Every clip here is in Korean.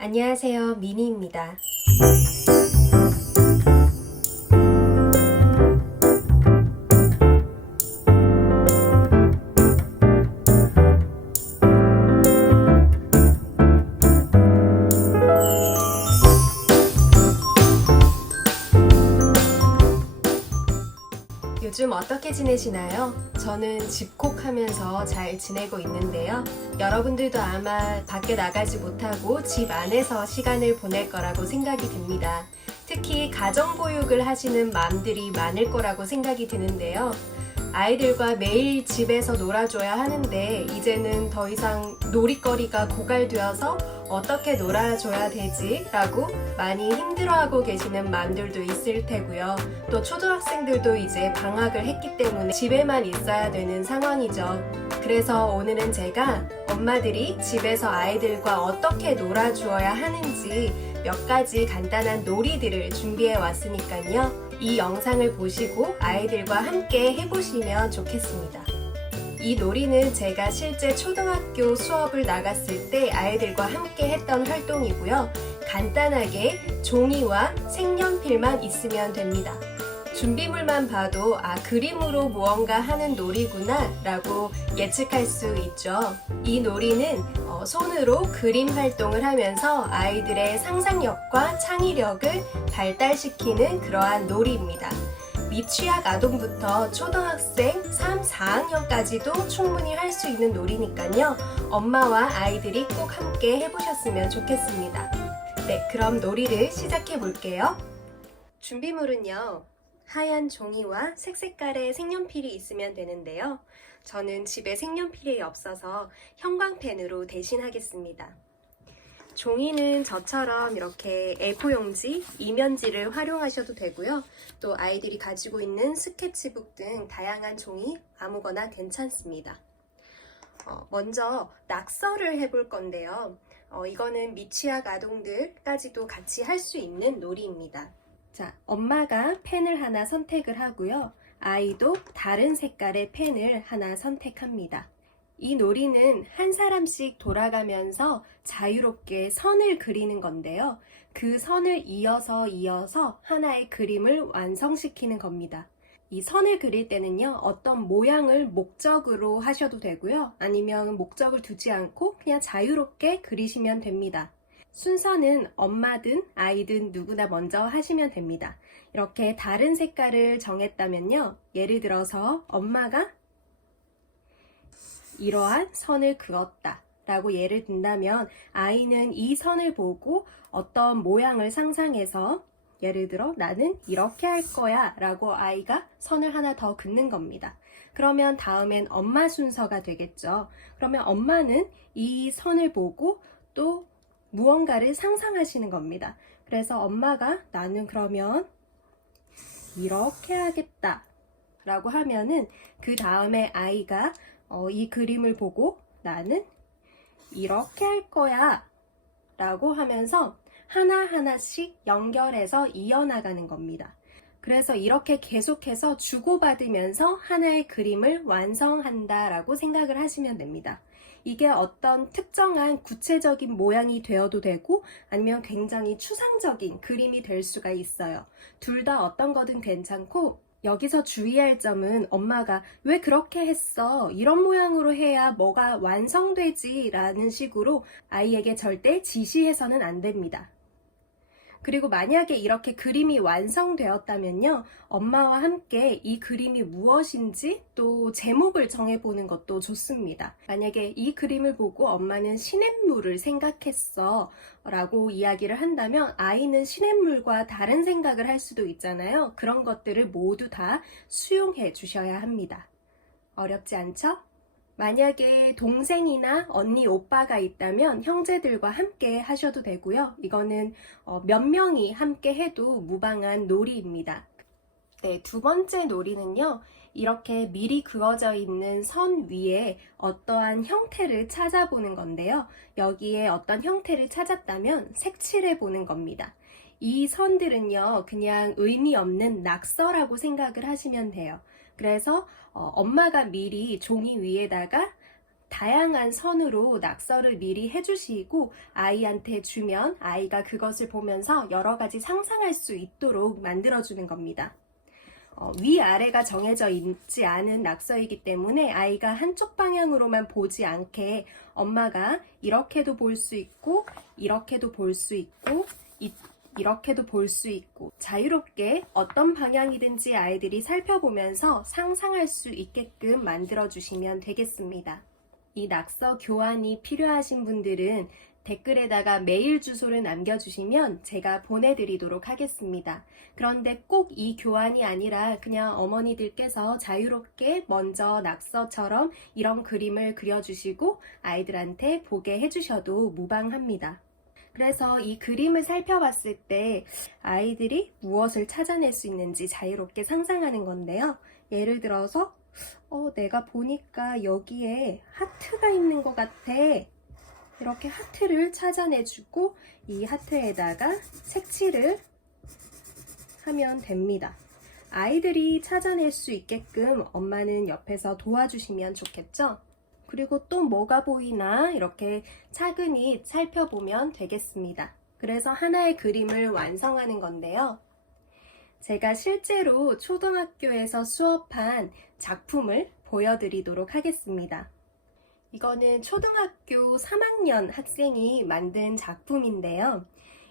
안녕하세요, 미니입니다. 요즘 어떻게 지내시나요? 저는 집콕하면서 잘 지내고 있는데요. 여러분들도 아마 밖에 나가지 못하고 집 안에서 시간을 보낼 거라고 생각이 듭니다. 특히 가정보육을 하시는 맘들이 많을 거라고 생각이 드는데요. 아이들과 매일 집에서 놀아줘야 하는데 이제는 더 이상 놀이거리가 고갈되어서 어떻게 놀아줘야 되지? 라고 많이 힘들어하고 계시는 맘들도 있을 테고요. 또 초등학생들도 이제 방학을 했기 때문에 집에만 있어야 되는 상황이죠. 그래서 오늘은 제가 엄마들이 집에서 아이들과 어떻게 놀아주어야 하는지 몇 가지 간단한 놀이들을 준비해 왔으니까요. 이 영상을 보시고 아이들과 함께 해보시면 좋겠습니다. 이 놀이는 제가 실제 초등학교 수업을 나갔을 때 아이들과 함께 했던 활동이고요. 간단하게 종이와 색연필만 있으면 됩니다. 준비물만 봐도 그림으로 무언가 하는 놀이구나 라고 예측할 수 있죠. 이 놀이는 손으로 그림 활동을 하면서 아이들의 상상력과 창의력을 발달시키는 그러한 놀이입니다. 미취학 아동부터 초등학생 3, 4학년까지도 충분히 할 수 있는 놀이니까요. 엄마와 아이들이 꼭 함께 해보셨으면 좋겠습니다. 네, 그럼 놀이를 시작해 볼게요. 준비물은요. 하얀 종이와 색색깔의 색연필이 있으면 되는데요. 저는 집에 색연필이 없어서 형광펜으로 대신하겠습니다. 종이는 저처럼 이렇게 A4 용지, 이면지를 활용하셔도 되고요. 또 아이들이 가지고 있는 스케치북 등 다양한 종이 아무거나 괜찮습니다. 먼저 낙서를 해볼 건데요. 이거는 미취학 아동들까지도 같이 할 수 있는 놀이입니다. 자, 엄마가 펜을 하나 선택을 하고요. 아이도 다른 색깔의 펜을 하나 선택합니다. 이 놀이는 한 사람씩 돌아가면서 자유롭게 선을 그리는 건데요. 그 선을 이어서 하나의 그림을 완성시키는 겁니다. 이 선을 그릴 때는요, 어떤 모양을 목적으로 하셔도 되고요. 아니면 목적을 두지 않고 그냥 자유롭게 그리시면 됩니다. 순서는 엄마든 아이든 누구나 먼저 하시면 됩니다. 이렇게 다른 색깔을 정했다면요. 예를 들어서 엄마가 이러한 선을 그었다 라고 예를 든다면 아이는 이 선을 보고 어떤 모양을 상상해서 예를 들어 나는 이렇게 할 거야 라고 아이가 선을 하나 더 긋는 겁니다. 그러면 다음엔 엄마 순서가 되겠죠. 그러면 엄마는 이 선을 보고 또 무언가를 상상하시는 겁니다. 그래서 엄마가 나는 그러면 이렇게 하겠다 라고 하면은 그 다음에 아이가 이 그림을 보고 나는 이렇게 할 거야 라고 하면서 하나하나씩 연결해서 이어나가는 겁니다. 그래서 이렇게 계속해서 주고받으면서 하나의 그림을 완성한다 라고 생각을 하시면 됩니다. 이게 어떤 특정한 구체적인 모양이 되어도 되고 아니면 굉장히 추상적인 그림이 될 수가 있어요. 둘 다 어떤 거든 괜찮고 여기서 주의할 점은 엄마가 왜 그렇게 했어? 이런 모양으로 해야 뭐가 완성되지? 라는 식으로 아이에게 절대 지시해서는 안 됩니다. 그리고 만약에 이렇게 그림이 완성되었다면요. 엄마와 함께 이 그림이 무엇인지 또 제목을 정해보는 것도 좋습니다. 만약에 이 그림을 보고 엄마는 시냇물을 생각했어 라고 이야기를 한다면 아이는 시냇물과 다른 생각을 할 수도 있잖아요. 그런 것들을 모두 다 수용해 주셔야 합니다. 어렵지 않죠? 만약에 동생이나 언니, 오빠가 있다면 형제들과 함께 하셔도 되고요. 이거는 몇 명이 함께 해도 무방한 놀이입니다. 네, 두 번째 놀이는요. 이렇게 미리 그어져 있는 선 위에 어떠한 형태를 찾아보는 건데요. 여기에 어떤 형태를 찾았다면 색칠해 보는 겁니다. 이 선들은요. 그냥 의미 없는 낙서라고 생각을 하시면 돼요. 그래서 엄마가 미리 종이 위에다가 다양한 선으로 낙서를 미리 해주시고 아이한테 주면 아이가 그것을 보면서 여러 가지 상상할 수 있도록 만들어주는 겁니다. 위아래가 정해져 있지 않은 낙서이기 때문에 아이가 한쪽 방향으로만 보지 않게 엄마가 이렇게도 볼 수 있고 이렇게도 볼 수 있고 이렇게도 볼 수 있고 자유롭게 어떤 방향이든지 아이들이 살펴보면서 상상할 수 있게끔 만들어 주시면 되겠습니다. 이 낙서 교환이 필요하신 분들은 댓글에다가 메일 주소를 남겨주시면 제가 보내드리도록 하겠습니다. 그런데 꼭 이 교환이 아니라 그냥 어머니들께서 자유롭게 먼저 낙서처럼 이런 그림을 그려주시고 아이들한테 보게 해주셔도 무방합니다. 그래서 이 그림을 살펴봤을 때 아이들이 무엇을 찾아낼 수 있는지 자유롭게 상상하는 건데요. 예를 들어서 내가 보니까 여기에 하트가 있는 것 같아. 이렇게 하트를 찾아내주고 이 하트에다가 색칠을 하면 됩니다. 아이들이 찾아낼 수 있게끔 엄마는 옆에서 도와주시면 좋겠죠? 그리고 또 뭐가 보이나 이렇게 차근히 살펴보면 되겠습니다. 그래서 하나의 그림을 완성하는 건데요. 제가 실제로 초등학교에서 수업한 작품을 보여드리도록 하겠습니다. 이거는 초등학교 3학년 학생이 만든 작품인데요.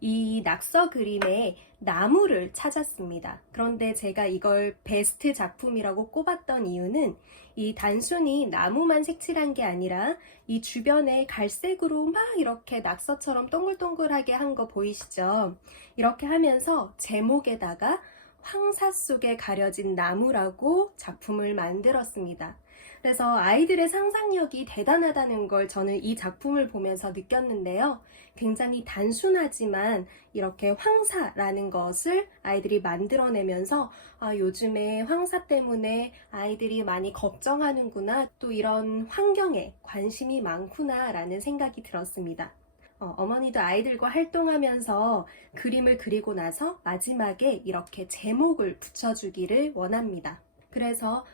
이 낙서 그림에 나무를 찾았습니다. 그런데 제가 이걸 베스트 작품이라고 꼽았던 이유는 이 단순히 나무만 색칠한 게 아니라 이 주변에 갈색으로 막 이렇게 낙서처럼 동글동글하게 한 거 보이시죠? 이렇게 하면서 제목에다가 황사 속에 가려진 나무라고 작품을 만들었습니다. 그래서 아이들의 상상력이 대단하다는 걸 저는 이 작품을 보면서 느꼈는데요. 굉장히 단순하지만 이렇게 황사라는 것을 아이들이 만들어내면서 요즘에 황사 때문에 아이들이 많이 걱정하는구나, 또 이런 환경에 관심이 많구나 라는 생각이 들었습니다. 어머니도 아이들과 활동하면서 그림을 그리고 나서 마지막에 이렇게 제목을 붙여주기를 원합니다. 그래서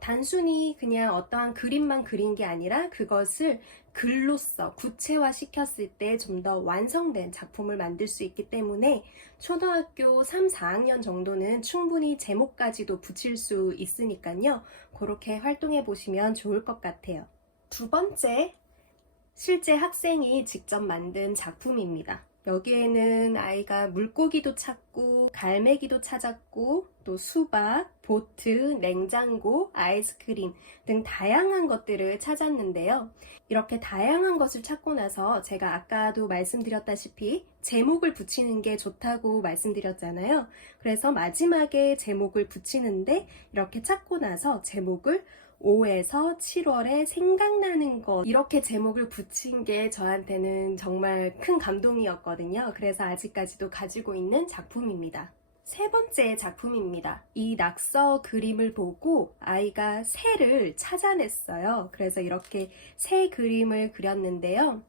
단순히 그냥 어떠한 그림만 그린 게 아니라 그것을 글로써 구체화 시켰을 때 좀 더 완성된 작품을 만들 수 있기 때문에 초등학교 3, 4학년 정도는 충분히 제목까지도 붙일 수 있으니까요. 그렇게 활동해 보시면 좋을 것 같아요. 두 번째, 실제 학생이 직접 만든 작품입니다. 여기에는 아이가 물고기도 찾고 갈매기도 찾았고 또 수박, 보트, 냉장고, 아이스크림 등 다양한 것들을 찾았는데요. 이렇게 다양한 것을 찾고 나서 제가 아까도 말씀드렸다시피 제목을 붙이는 게 좋다고 말씀드렸잖아요. 그래서 마지막에 제목을 붙이는데 이렇게 찾고 나서 제목을 5에서 7월에 생각나는 것, 이렇게 제목을 붙인 게 저한테는 정말 큰 감동이었거든요. 그래서 아직까지도 가지고 있는 작품입니다. 세 번째 작품입니다. 이 낙서 그림을 보고 아이가 새를 찾아냈어요. 그래서 이렇게 새 그림을 그렸는데요.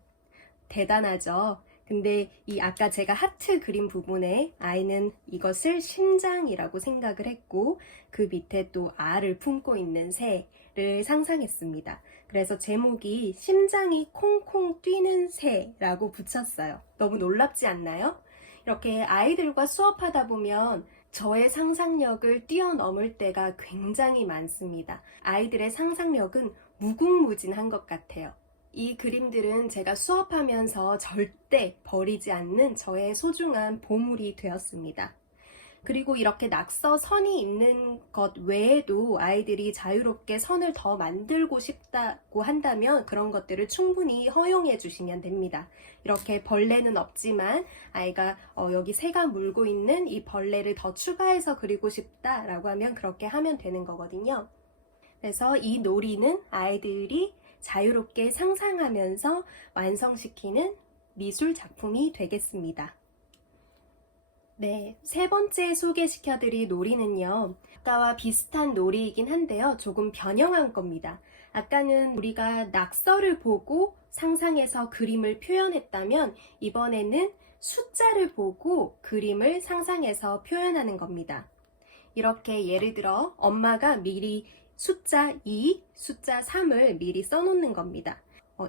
대단하죠? 근데 이 아까 제가 하트 그림 부분에 아이는 이것을 심장이라고 생각을 했고 그 밑에 또 알을 품고 있는 새를 상상했습니다. 그래서 제목이 심장이 콩콩 뛰는 새라고 붙였어요. 너무 놀랍지 않나요? 이렇게 아이들과 수업하다 보면 저의 상상력을 뛰어넘을 때가 굉장히 많습니다. 아이들의 상상력은 무궁무진한 것 같아요. 이 그림들은 제가 수업하면서 절대 버리지 않는 저의 소중한 보물이 되었습니다. 그리고 이렇게 낙서 선이 있는 것 외에도 아이들이 자유롭게 선을 더 만들고 싶다고 한다면 그런 것들을 충분히 허용해 주시면 됩니다. 이렇게 벌레는 없지만 아이가 여기 새가 물고 있는 이 벌레를 더 추가해서 그리고 싶다라고 하면 그렇게 하면 되는 거거든요. 그래서 이 놀이는 아이들이 자유롭게 상상하면서 완성시키는 미술 작품이 되겠습니다. 네, 세 번째 소개시켜드릴 놀이는요. 아까와 비슷한 놀이이긴 한데요. 조금 변형한 겁니다. 아까는 우리가 낙서를 보고 상상해서 그림을 표현했다면 이번에는 숫자를 보고 그림을 상상해서 표현하는 겁니다. 이렇게 예를 들어 엄마가 미리 숫자 2, 숫자 3을 미리 써놓는 겁니다.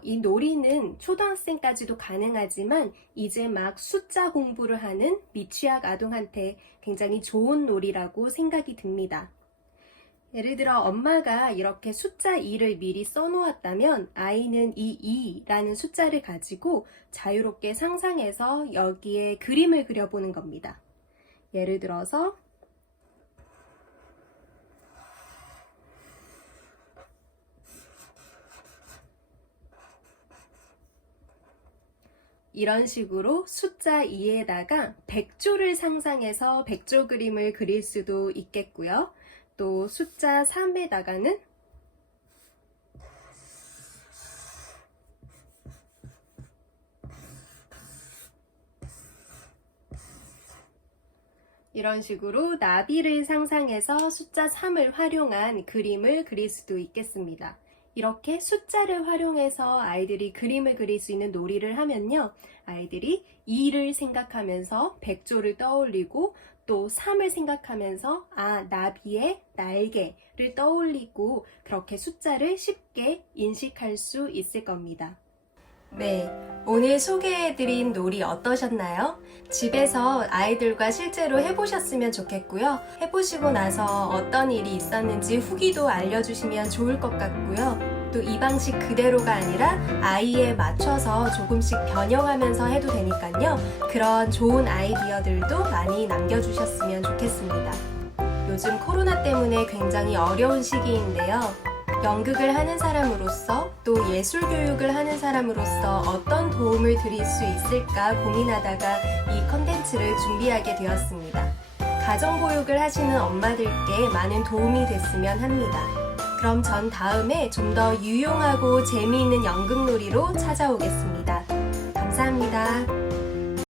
이 놀이는 초등학생까지도 가능하지만 이제 막 숫자 공부를 하는 미취학 아동한테 굉장히 좋은 놀이라고 생각이 듭니다. 예를 들어 엄마가 이렇게 숫자 2를 미리 써놓았다면 아이는 이 2라는 숫자를 가지고 자유롭게 상상해서 여기에 그림을 그려보는 겁니다. 예를 들어서 이런 식으로 숫자 2에다가 100조를 상상해서 100조 그림을 그릴 수도 있겠고요. 또 숫자 3에다가는 이런 식으로 나비를 상상해서 숫자 3을 활용한 그림을 그릴 수도 있겠습니다. 이렇게 숫자를 활용해서 아이들이 그림을 그릴 수 있는 놀이를 하면요. 아이들이 2를 생각하면서 100조를 떠올리고 또 3을 생각하면서 나비의 날개를 떠올리고 그렇게 숫자를 쉽게 인식할 수 있을 겁니다. 네, 오늘 소개해드린 놀이 어떠셨나요? 집에서 아이들과 실제로 해보셨으면 좋겠고요. 해보시고 나서 어떤 일이 있었는지 후기도 알려주시면 좋을 것 같고요. 또 이 방식 그대로가 아니라 아이에 맞춰서 조금씩 변형하면서 해도 되니까요. 그런 좋은 아이디어들도 많이 남겨주셨으면 좋겠습니다. 요즘 코로나 때문에 굉장히 어려운 시기인데요. 연극을 하는 사람으로서 또 예술 교육을 하는 사람으로서 어떤 도움을 드릴 수 있을까 고민하다가 이 컨텐츠를 준비하게 되었습니다. 가정보육을 하시는 엄마들께 많은 도움이 됐으면 합니다. 그럼 전 다음에 좀 더 유용하고 재미있는 연극놀이로 찾아오겠습니다. 감사합니다.